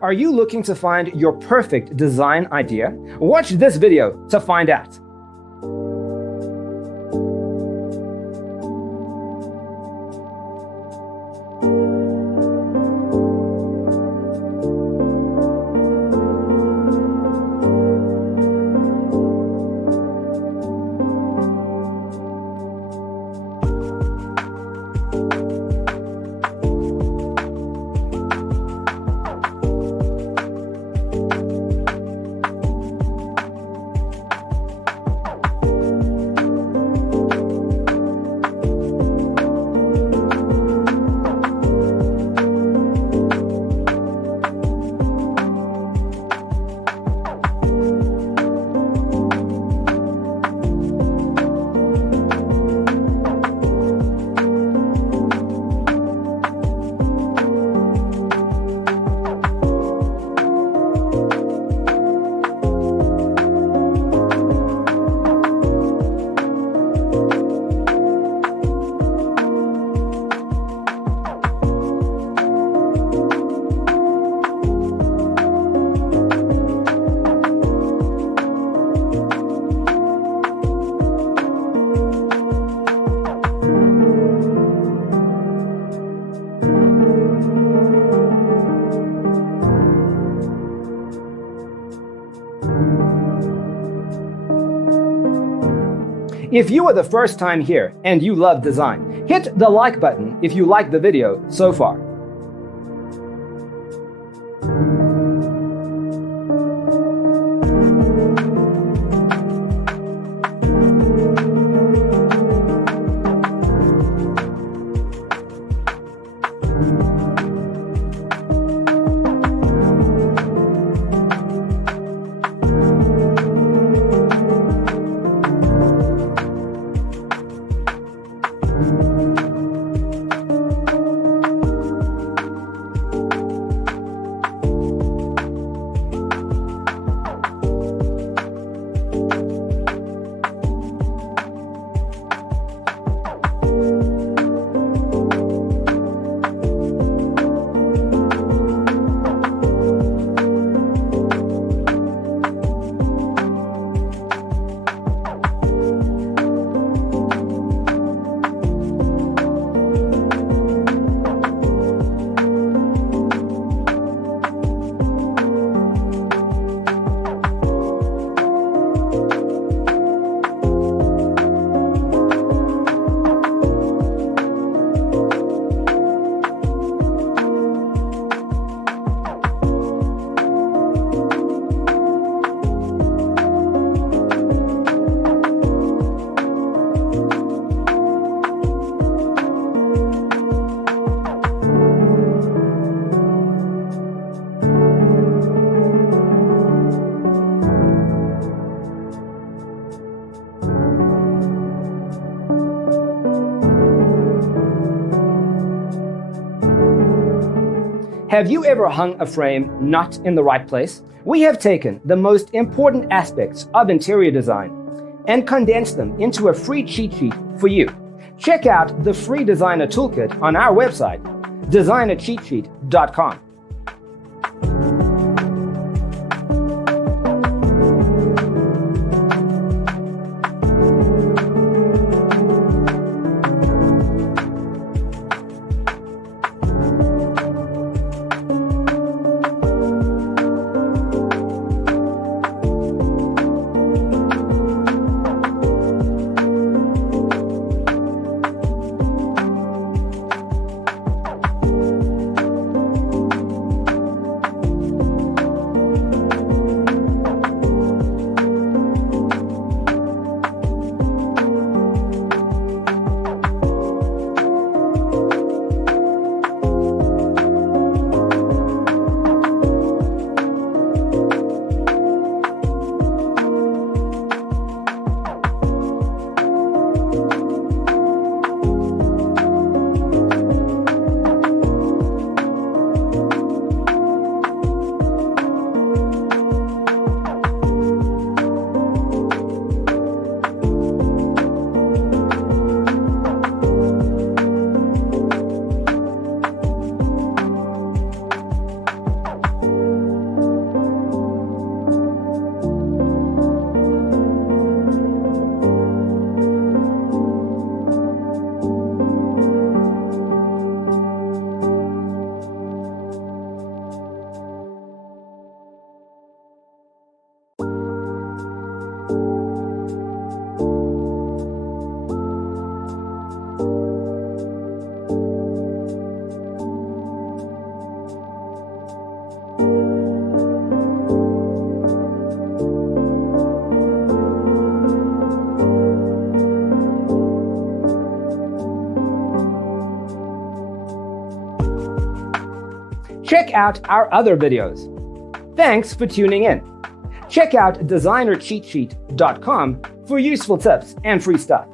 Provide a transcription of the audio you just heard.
Are you looking to find your perfect design idea? Watch this video to find out. If you are the first time here and you love design, hit the like button if you like the video so far. Have you ever hung a frame not in the right place? We have taken the most important aspects of interior design and condensed them into a free cheat sheet for you. Check out the free designer toolkit on our website, designercheatsheet.com. Check out our other videos. Thanks for tuning in. Check out designercheatsheet.com for useful tips and free stuff.